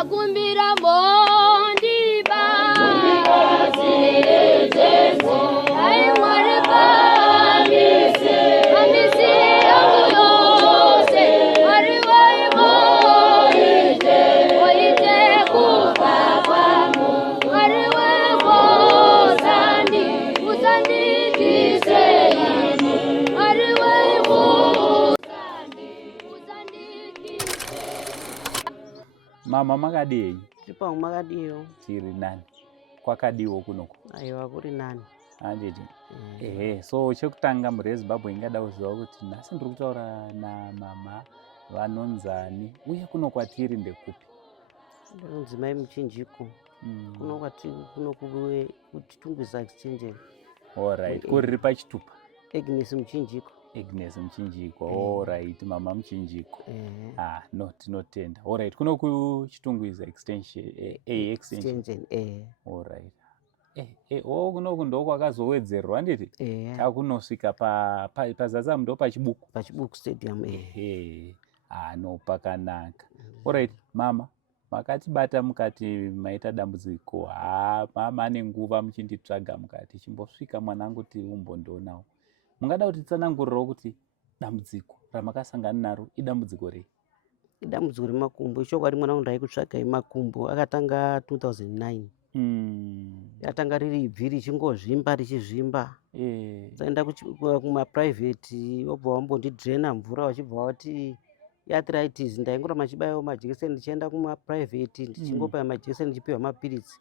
ndakumbira mondiba ai Mwari kamisi yangu yose Mwari waimoite kufa kwangu Mwari wekosandi usandidiseni Mwari Mama makadii? Chipa makadiyo. Chiri nani? Kwakadiwo kunoko? Aiwa kuri nani. Handiti? So chekutanga muri Zimbabwe ingada kuziva kuti nhasi ndiri kutaura namama vanonzani uye kuno kwatiri ndekupi? Ndinonzi Mai Muchinjiko. Kuno kwatiri kuno kuTungwiza Extension. Alright. Kuri pachitupa? Agnes Muchinjiko. Agnes Muchinjiko. Alright. Mama Muchinjiko. No, tinotenda. Alright. Kuno kuTungwiza Extension. Extension. Alright. Kunoku ndo kwakazowedzerwa handiti? Takunosvika pazasi ndo pachibuku? Pachibuku stadium. No, pakanaka. Alright. Mama, makatibata mukati maita dambudziko. Mama ane nguva muchinditsvaga mukati chimbosvika mwanangu tiumbondoonawo. Mungada kuti tsanangurirawo kuti dambudziko ramakasangana naro idambudziko rei? Idambudziko remakumbo. Ichokwadi mwanangu ndaikutsvagai makumbo akatanga 2009. Yatanga riri ibvi richingozvimba richizvimba. Taenda kumaprivate wobva wambondidrena mvura wachibva wati arthritis. Ndaingoramba chibayawo majekiseni ndichienda kumaprivate ndichingopaya majekiseni ndichipiwa mapirizi.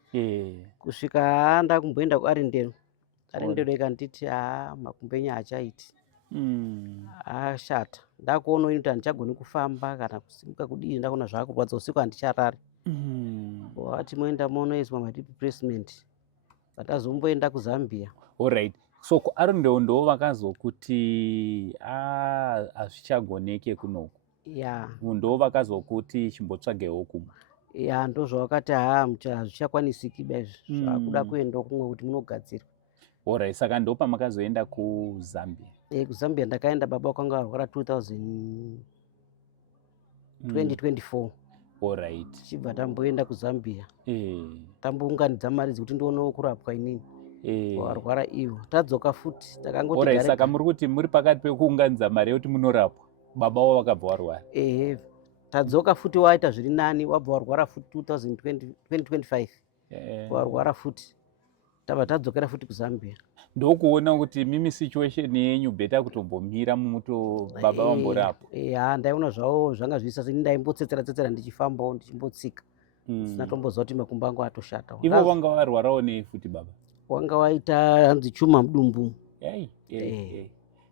Kusvika ndakumboenda kuArendero. Arendero ikanditi makumbo enyu haachaiti. Ashata. Ndakuona kuti handichagoni kufamba kana kusimuka kudii ndakuona zvakurwadza usiku handicharari. Wati moenda monoiswa madhip replacement. Patazomboenda kuZambia. Alright. So kuArendero ndo vakazokuti hazvichagoneke kunoku. Ndo vakazokuti chimbotsvagewo kumwe. Ndo zvavakati hazvichakwanisiki bezvi. Zvakuda kuenda kumwe kuti munogadzirwa. Alright. Saka ndo pamakazoenda kuZambia. KuZambia ndakaenda baba wakanga arwara 2024. Alright. Tichibva tamboenda kuZambia. Tambounganidza mari dzekuti ndionewo kurapwa inini. Warwara ivo. Tadzoka futi. Takangoti Alright. Saka muri kuti muri pakati pekuunganidza mari yekuti munorapwa. Baba wavo vakabva warwara. Tadzoka futi waita zviri nani wabva warwara futi 2025. Warwara futi. Tabva tadzokera futi kuZambia. Ndokuona kuti mimi situation yenyu beta kutombomira mumuto baba vamborapwa. Ndaiona zvavo zvanga zvisa seni ndaimbotsetsera ndichifambawo ndichimbotsika. Sina tomboziva kuti makumbo angu atoshata. Ivo vanga varwarawo nei futi baba? Wanga waita hanzi chuma mudumbu.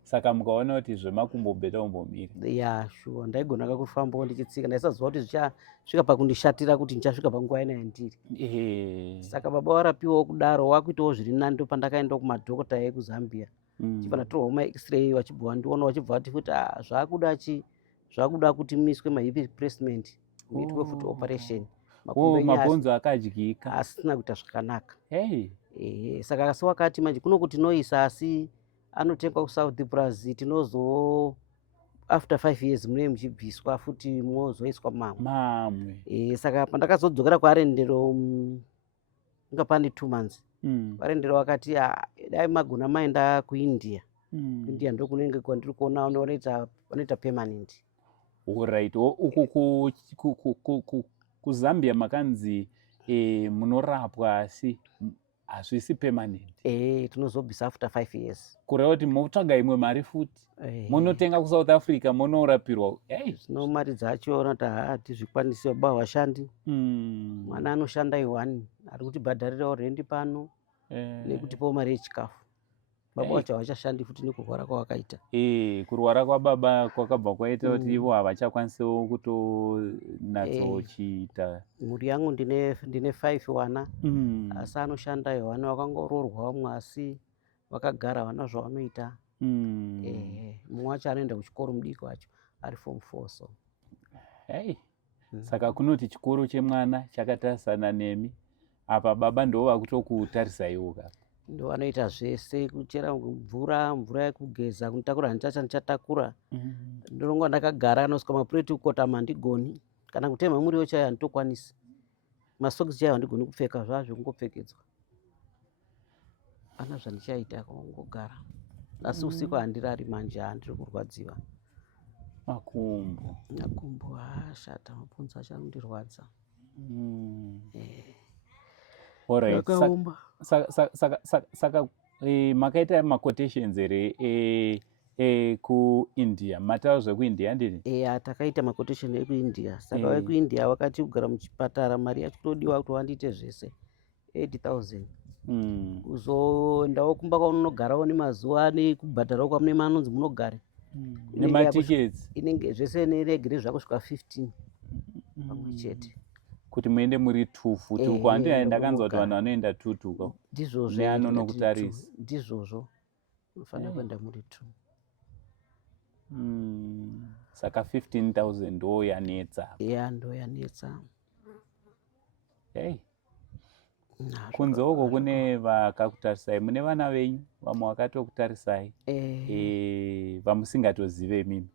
Saka mukaona kuti zvemakumbo beta umbomira. Sure. Ndaigona kufambawo ndichitsika. Ndaisaziva kuti zvichasvika pakundishatira kuti ndichasvika panguva ina yandiri. Saka baba warapiwawo kudaro wakuitawo zviri nani ndopandakaenda kumadhokota ekuZambia. Chibva ndatorwawo maX-ray wachibva wandiona wachibva vati futi zvakuda kuti muiswe mahip replacement. Muitwe futi operation. Mabhonzo akadyika. Asina kuita zvakanaka. Saka asi wakati manje kuno kuti noisa asi anotengwa kuSouth Brazil tinozo after 5 years mune muchibviswa futi mozoiswa mamwe. Saka pandakazodzokera kuArendero nga pane 2 months. Arendero wakati dai magona maenda kuIndia. India ndo kunenge kwandiri kuona wanoita permanent. Alright. Uku kuZambia makanzi munorapwa asi hazvisi permanent. Tinozobvisa after 5 years. Kureva kuti motsvaga imwe mari futi. Monotenga kuSouth Africa monorapirwa. Zvino mari dzacho ona kuti hatizvikwanisi baba vashandi. Mwana anoshanda 1 ari kutibhadharirawo rendi pano nekutipawo mari yechikafu. Baba vacho havachashandi futi nekurwara kwavakaita. Kurwara kwababa kwakabva kwaita kuti ivo havachakwanisiwo kutonatsochiita. Mhuri yangu ndine 5 vana. Asi anoshanda vana vakangoroorwa vamwe asi vakagara vana zvavanoita. Mumwe wacho anoenda kuchikoro mudiki wacho ari form 4 so. Saka kunoti chikoro chemwana chakatarisana nemi. Apa baba ndo vakutokutarisaiwo kapa. Ndo vanoita zvese kuchera mvura yekugeza kunitakura handichacha ndichatakura. Ndinonga ndakagara anosvika mapureti kukotama handigoni. Kana kutema muriwo chaiyo handitokwanisi. masokisi chaiwo handigoni kupfeka zvazvo kungopfekedzwa. Hapana zvandichaita kungogara. Asi usiku handirari manje handiri kurwadziwa. Makumbo ashata, mabhonzo achandirwadza. Alright. Zvakaoma. Saka makaita maquotations here kuIndia. Mataura zvekuIndia ndini? Takaita maquotation ekuIndia. Saka wekuIndia wakati kugara muchipatara mari yacho kutodiwa kuti wandiite zvese 80,000. Kuzoendawo kumba kwaunogarawo nemazuva nekubhadharawo kwamune manonzi munogare. Nematikets. Inenge zvese neregere zvakusvika 15 pamwe chete. Kuti muende muri 2 futi uko handina ndakanzwa kuti vanhu vanoenda 2 tuko. Ndizvozvo. Neanonokutarisa. Ndizvozvo. Unofanira kuenda muri 2. Saka 15,000 ndo yanetsa. Ndo yanetsa. Kunze uko kune vakakutarisai, mune vana venyu vamwe vakatokutarisai vamusingatozive mimi,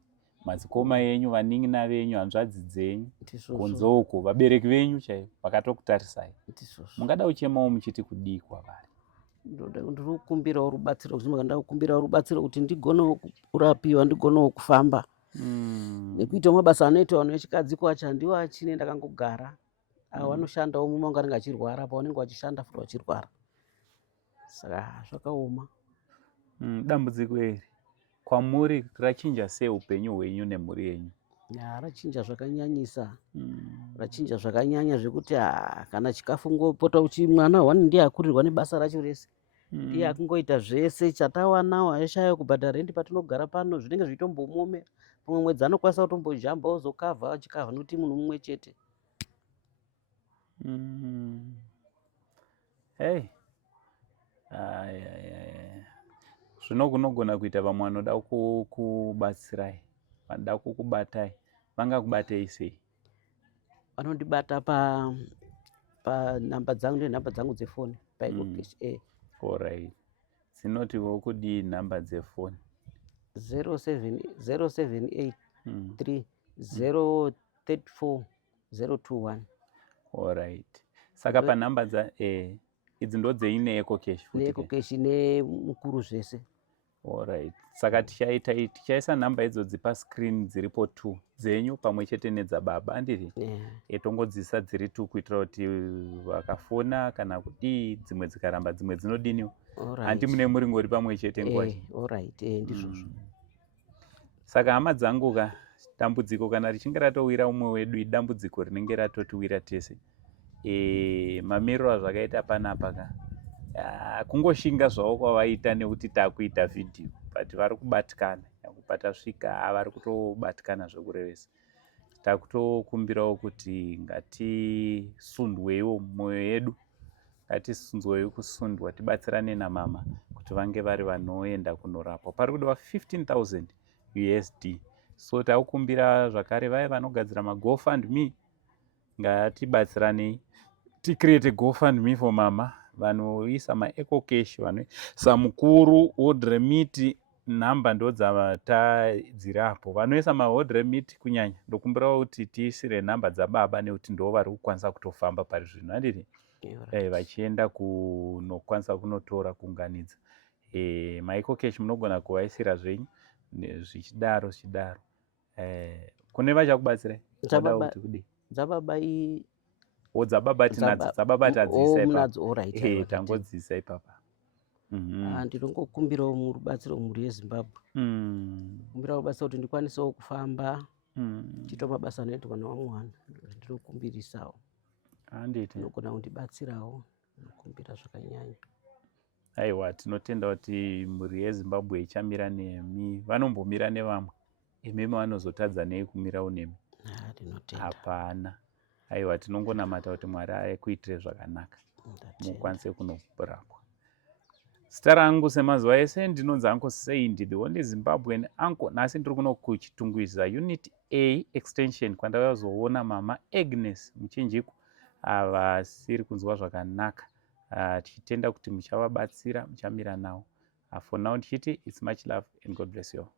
madzikoma enyu, vanin'ina venyu, hanzvadzi dzenyu, kunze uko vabereki venyu chaivo vakatokutarisai. Mungada uchemawo muchiti kudii kwavari? Ndiri kukumbirawo rubatsiro, ndakukumbirawo rubatsiro kuti ndigonewo kurapiwa, ndigonewo kufamba nekuitawo mabasa anoita vanhu vechikadzi kwacho handiwo achine ndakangogara. Vanoshandawo mumwe wanga anenge achirwara pavanenge vachishanda futi vachirwara. Saka zvakaoma. Dambudziko iri kwamuri rachinja sei upenyu hwenyu nemhuri yenyu? Rachinja zvakanyanyisa. Rachinja zvakanyanya zvekuti kana chikafu ngopota mwana wani ndiye akurirwa nebasa racho rese. Ndiye akungoita zvese, chatawanawo aishaya kubhadhara rendi patinogara pano zvinenge zveitombomuomera. Pamwe mwedzi anokwanisa kutombojamba ozokavha achikavha nekuti munhu mumwe chete. Zvino kunogona kuita vamwe vanoda kukubatsirai, vanoda kukubatai, vangakubatei sei? Vanondibata panhamba dzangu, nenhamba dzangu dzefoni paecocash. Alright. Dzinotiwo kudii nhamba dzefoni? 078 3 034 021. Alright. Saka panhamba idzi ndo dzeine ecocash futi? Neecocash nemukuru zvese. Alright. Saka tichaisa nhamba idzodzi pascreen dziripo 2 dzenyu pamwe chete nedzababa ndiri? Tongodzisa dziri 2 kuitira kuti vakafona kana kudii dzimwe dzikaramba dzimwe dzinodiniwo. Handi mune muri ngori pamwe chete nguva. Alright, ndizvozvo. Saka hama dzangu dambudziko kana richinge ratowira umwe wedu idambudziko rinenge ratotiwira tese. Mamiriro azvakaita panapa kungoshinga zvavo kwavaita nekuti takuita vhidhiyo, but vari kubatikana, patasvika vari kutobatikana zvekurevesa. Takutokumbirawo kuti ngatisundwewo mwoyo yedu, ngatisunzwewo kusundwa, tibatsirane namama kuti vange vari vanoenda kunorapwa. Pari kudiwa 15,000 USD. So takukumbira zvakare vaya vanogadzira maGoFundMe, ngatibatsiranei ticreate GoFundMe for mama, vanoisa maEcocash, vanoisa mukuru, World Remit, nhamba ndo dziriapo, vanoisa maWorld Remit kunyanya. Ndokumbirawo kuti tiisire nhamba dzababa nekuti ndo vari kukwanisa kutofamba pari zvino handiri? Vachienda kunokwanisa kunotora kuunganidza. MaEcocash munogona kuvaisira zvenyu zvichidaro. Kune vachakubatsirai? Dzababa dzababa tinadzo, dzababa tadziisa tangodziisa ipapa. Ndinongokumbirawo murubatsiro mhuri yeZimbabwe. Kumbirawo rubatsiro kuti ndikwanisewo kufamba, tiito mabasa anoitwa nevamwe vanhu. Ndinokumbirisawo. Ndinogona kundibatsirawo, ndinokumbira zvakanyanya. Aiwa, tinotenda kuti mhuri yeZimbabwe ichamira nemi. Vanombomira nevamwe, imimi vanozotadza nei kumirawo nemi? Hapana. Aiwa, tinongonamata kuti Mwari akuitire zvakanaka, mukwanise kunorapwa. Zita rangu semazuva ese ndinonzi Uncle Saindi, the only Zimbabwean uncle. Nhasi ndiri kuno kuchitungwiza Unit A extension kwandakazoona mama Agnes Muchinjiku vasiri kunzwa zvakanaka. Tichitenda kuti muchavabatsira, muchamira navo. For now ndichiti it's much love and God bless you all.